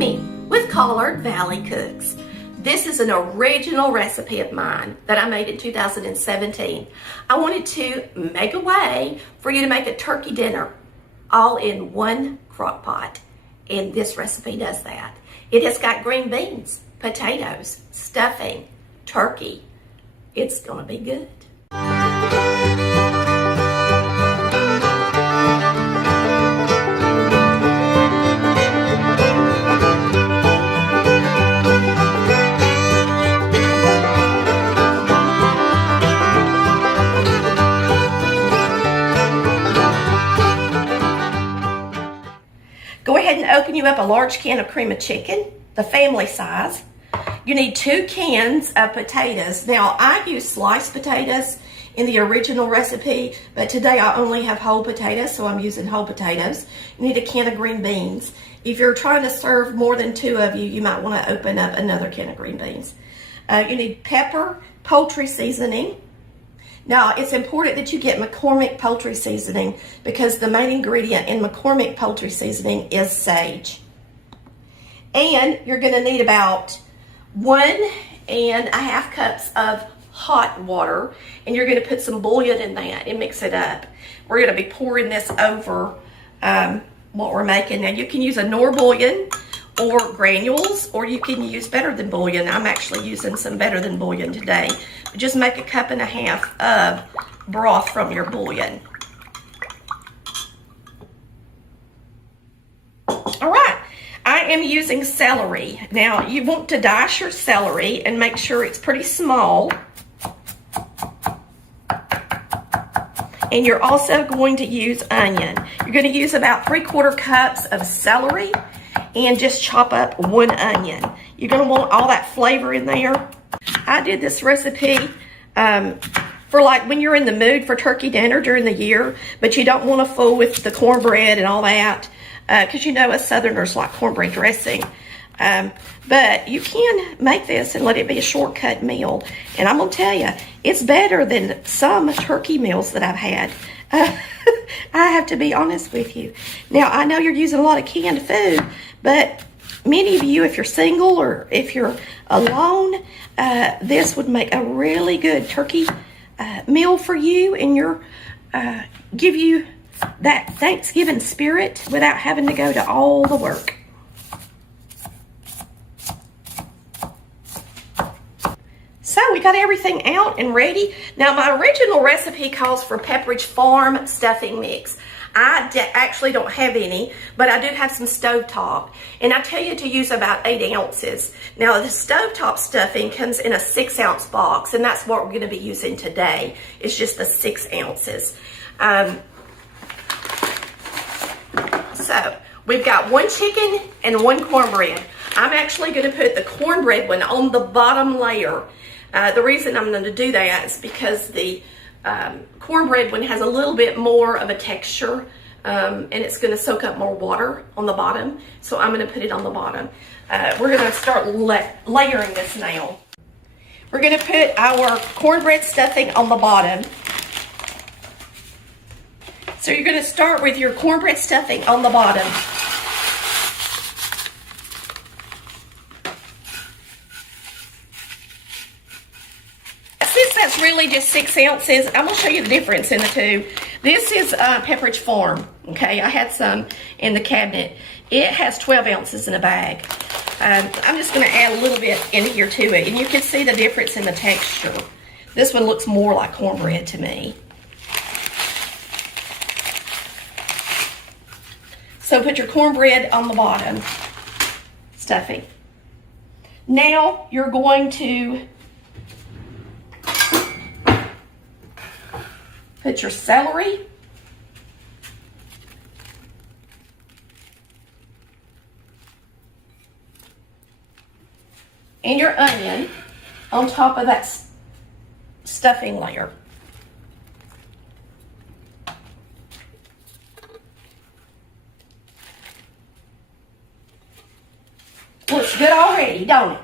Amy with Collard Valley Cooks. This is an original recipe of mine that I made in 2017. I wanted to make a way for you to make a turkey dinner all in one crock pot, and this recipe does that. It has got green beans, potatoes, stuffing, turkey. It's gonna be good. Go ahead and open you up a large can of cream of chicken, the family size. You need 2 cans of potatoes. Now, I use sliced potatoes in the original recipe, but today I only have whole potatoes, so I'm using whole potatoes. You need a can of green beans. If you're trying to serve more than 2 of you, you might want to open up another can of green beans. You need pepper, poultry seasoning. Now, it's important that you get McCormick poultry seasoning because the main ingredient in McCormick poultry seasoning is sage. And you're going to need about 1.5 cups of hot water, and you're going to put some bouillon in that and mix it up. We're going to be pouring this over what we're making. Now, you can use a Knorr bouillon or granules, or you can use Better Than bouillon. I'm actually using some Better Than bouillon today. But just make 1.5 cups of broth from your bouillon. All right, I am using celery. Now, you want to dice your celery and make sure it's pretty small. And you're also going to use onion. You're going to use about 3/4 cups of celery and just chop up 1 onion. You're going to want all that flavor in there. I did this recipe for like when you're in the mood for turkey dinner during the year, but you don't want to fool with the cornbread and all that, because you know us Southerners like cornbread dressing. But you can make this and let it be a shortcut meal. And I'm going to tell you, it's better than some turkey meals that I've had. I have to be honest with you. Now, I know you're using a lot of canned food, but many of you, if you're single or if you're alone, this would make a really good turkey meal for you, and give you that Thanksgiving spirit without having to go to all the work. So we got everything out and ready. Now, my original recipe calls for Pepperidge Farm stuffing mix. I actually don't have any, but I do have some stovetop. And I tell you to use about 8 ounces. Now, the stovetop stuffing comes in a 6-ounce box, and that's what we're going to be using today. It's just the 6 ounces. So we've got 1 chicken and 1 cornbread. I'm actually going to put the cornbread one on the bottom layer. The reason I'm going to do that is because the cornbread one has a little bit more of a texture, and it's going to soak up more water on the bottom, so I'm going to put it on the bottom. We're going to start layering this now. We're going to put our cornbread stuffing on the bottom. So you're going to start with your cornbread stuffing on the bottom. Since that's really just 6 ounces, I'm going to show you the difference in the two. This is Pepperidge Farm, okay? I had some in the cabinet. It has 12 ounces in a bag. I'm just going to add a little bit in here to it, and you can see the difference in the texture. This one looks more like cornbread to me. So put your cornbread on the bottom, stuffing. Now you're going to put your celery, and your onion on top of that stuffing layer. Looks good already, don't it?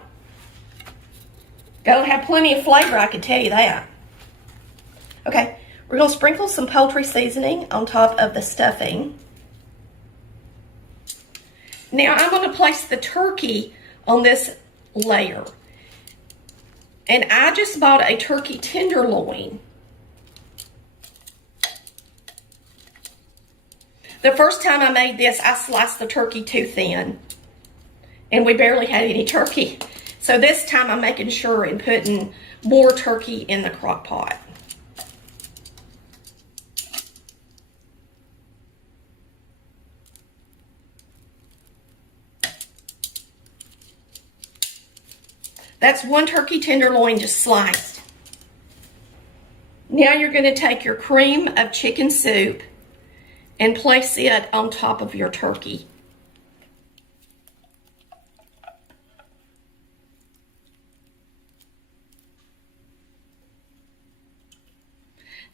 Gonna have plenty of flavor, I can tell you that. Okay, we're gonna sprinkle some poultry seasoning on top of the stuffing. Now I'm going to place the turkey on this layer. And I just bought a turkey tenderloin. The first time I made this, I sliced the turkey too thin. And we barely had any turkey. So this time I'm making sure and putting more turkey in the crock pot. That's one turkey tenderloin just sliced. Now you're going to take your cream of chicken soup and place it on top of your turkey.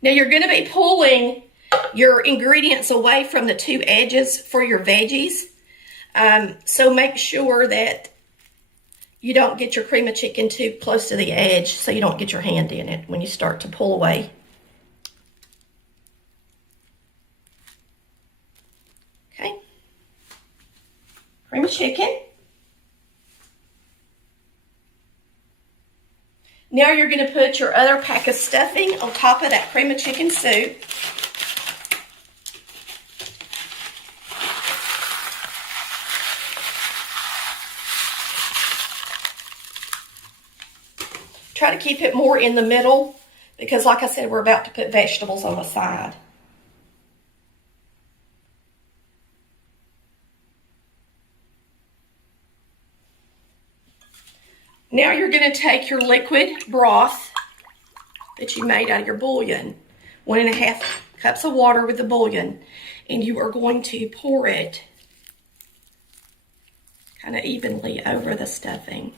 Now you're going to be pulling your ingredients away from the two edges for your veggies. So make sure that you don't get your cream of chicken too close to the edge so you don't get your hand in it when you start to pull away. Okay. Cream of chicken. Now you're going to put your other pack of stuffing on top of that cream of chicken soup. Try to keep it more in the middle because, like I said, we're about to put vegetables on the side. Now you're going to take your liquid broth that you made out of your bouillon, 1.5 cups of water with the bouillon, and you are going to pour it kind of evenly over the stuffing.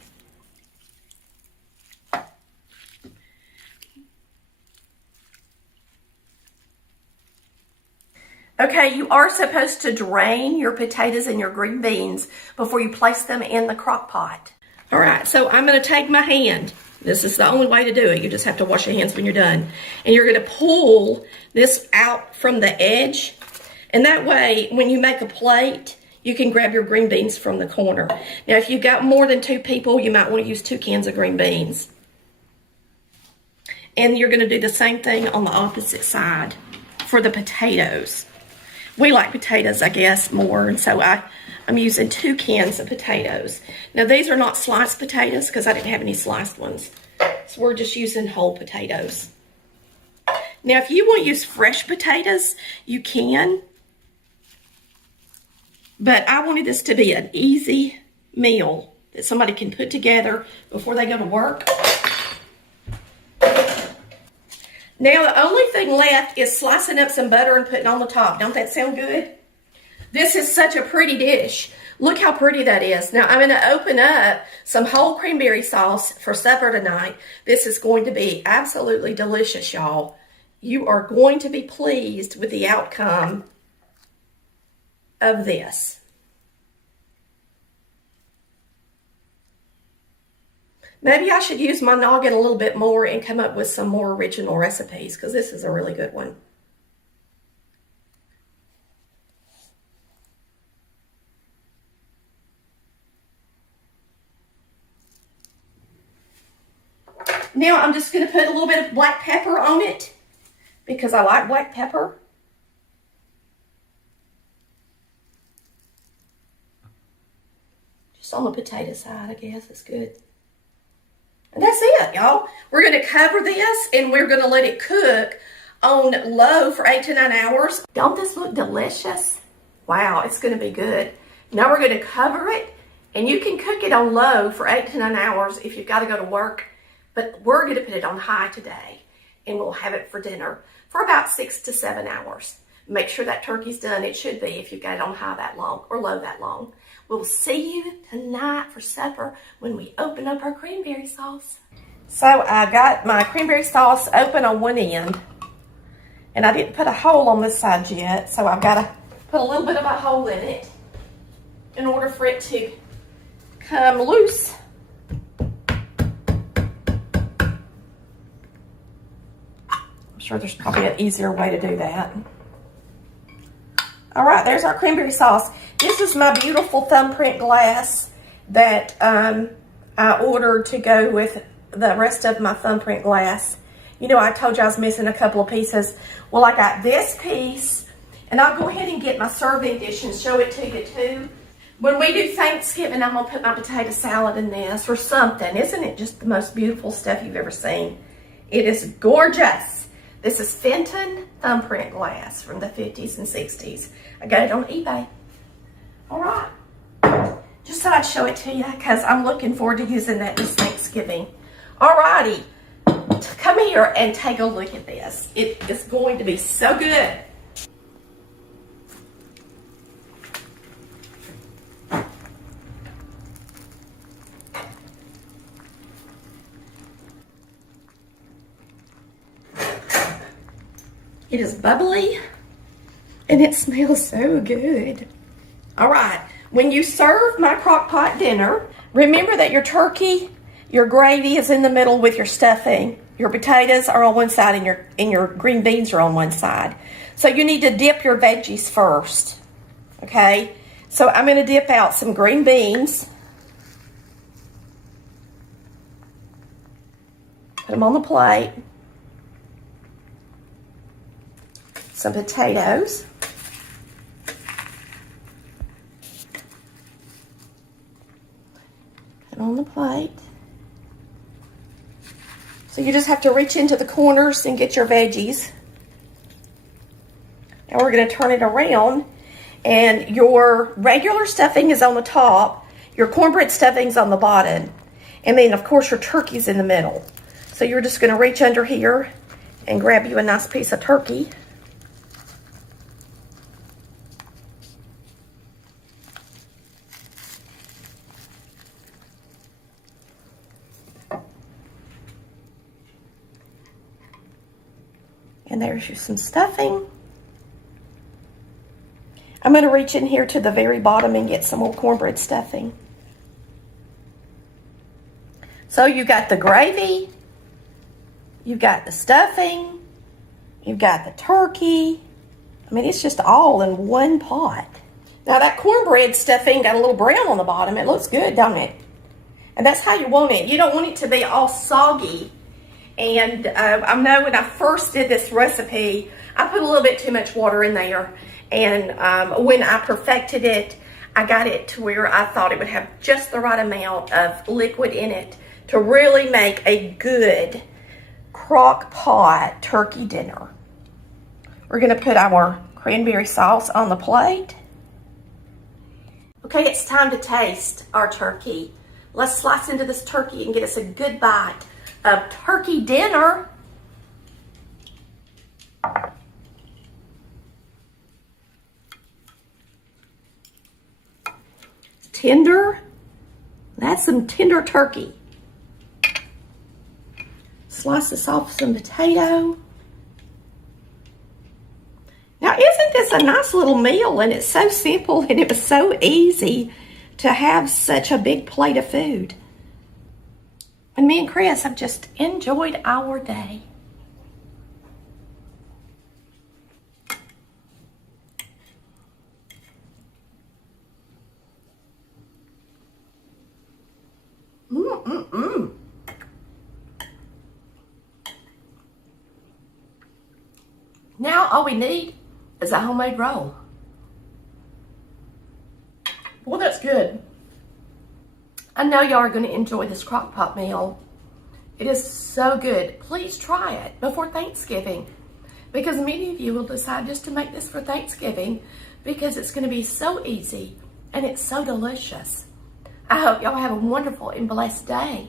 Okay, you are supposed to drain your potatoes and your green beans before you place them in the crock pot. All right, so I'm going to take my hand. This is the only way to do it. You just have to wash your hands when you're done. And you're going to pull this out from the edge. And that way, when you make a plate, you can grab your green beans from the corner. Now, if you've got more than 2 people, you might want to use 2 cans of green beans. And you're going to do the same thing on the opposite side for the potatoes. We like potatoes, I guess, more, and so I'm using 2 cans of potatoes. Now, these are not sliced potatoes because I didn't have any sliced ones. So we're just using whole potatoes. Now, if you want to use fresh potatoes, you can. But I wanted this to be an easy meal that somebody can put together before they go to work. Now, the only thing left is slicing up some butter and putting on the top. Don't that sound good? This is such a pretty dish. Look how pretty that is. Now, I'm going to open up some whole cranberry sauce for supper tonight. This is going to be absolutely delicious, y'all. You are going to be pleased with the outcome of this. Maybe I should use my noggin a little bit more and come up with some more original recipes because this is a really good one. Now I'm just going to put a little bit of black pepper on it because I like black pepper. Just on the potato side, I guess. It's good. And that's it, y'all. We're going to cover this and we're going to let it cook on low for 8 to 9 hours. Don't this look delicious? Wow, it's going to be good. Now we're going to cover it and you can cook it on low for 8 to 9 hours if you've got to go to work. But we're going to put it on high today and we'll have it for dinner for about 6 to 7 hours. Make sure that turkey's done. It should be if you've got it on high that long or low that long. We'll see you tonight for supper when we open up our cranberry sauce. So I got my cranberry sauce open on one end. And I didn't put a hole on this side yet. So I've got to put a little bit of a hole in it in order for it to come loose. I'm sure there's probably an easier way to do that. All right, there's our cranberry sauce. This is my beautiful thumbprint glass that I ordered to go with the rest of my thumbprint glass. You know, I told you I was missing a couple of pieces. Well, I got this piece, and I'll go ahead and get my serving dish and show it to you too. When we do Thanksgiving, I'm gonna put my potato salad in this or something. Isn't it just the most beautiful stuff you've ever seen? It is gorgeous. This is Fenton thumbprint glass from the 50s and 60s. I got it on eBay. All right. Just thought I'd show it to you because I'm looking forward to using that this Thanksgiving. All righty. Come here and take a look at this. It is going to be so good. It is bubbly and it smells so good. All right, when you serve my crock pot dinner, remember that your turkey, your gravy is in the middle with your stuffing. Your potatoes are on one side and your green beans are on one side. So you need to dip your veggies first, okay? So I'm gonna dip out some green beans. Put them on the plate. Some potatoes. Put them on the plate. So you just have to reach into the corners and get your veggies. Now we're going to turn it around, and your regular stuffing is on the top, your cornbread stuffing is on the bottom, and then of course your turkey's in the middle. So you're just going to reach under here and grab you a nice piece of turkey. And there's your some stuffing. I'm going to reach in here to the very bottom and get some more cornbread stuffing. So you got the gravy, you've got the stuffing, you've got the turkey. I mean, it's just all in one pot. Now that cornbread stuffing got a little brown on the bottom. It looks good, don't it? And that's how you want it. You don't want it to be all soggy. And I know when I first did this recipe, I put a little bit too much water in there. And when I perfected it, I got it to where I thought it would have just the right amount of liquid in it to really make a good crock pot turkey dinner. We're going to put our cranberry sauce on the plate. Okay, it's time to taste our turkey. Let's slice into this turkey and get us a good bite of turkey dinner. Tender. That's some tender turkey. Slice this off some potato. Now, isn't this a nice little meal? And it's so simple, and it was so easy to have such a big plate of food. And me and Chris have just enjoyed our day. Now all we need is a homemade roll. Well, that's good. I know y'all are going to enjoy this crock pot meal. It is so good. Please try it before Thanksgiving, because many of you will decide just to make this for Thanksgiving because it's going to be so easy and it's so delicious. I hope y'all have a wonderful and blessed day,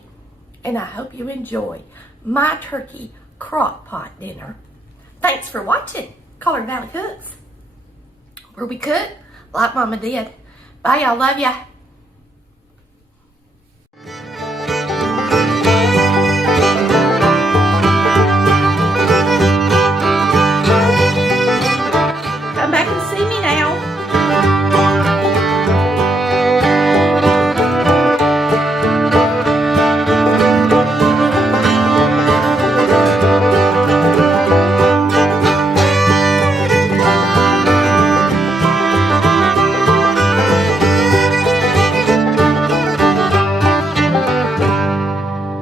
and I hope you enjoy my turkey crock pot dinner. Thanks for watching Collard Valley Cooks, where we cook like Mama did. Bye, y'all. Love ya.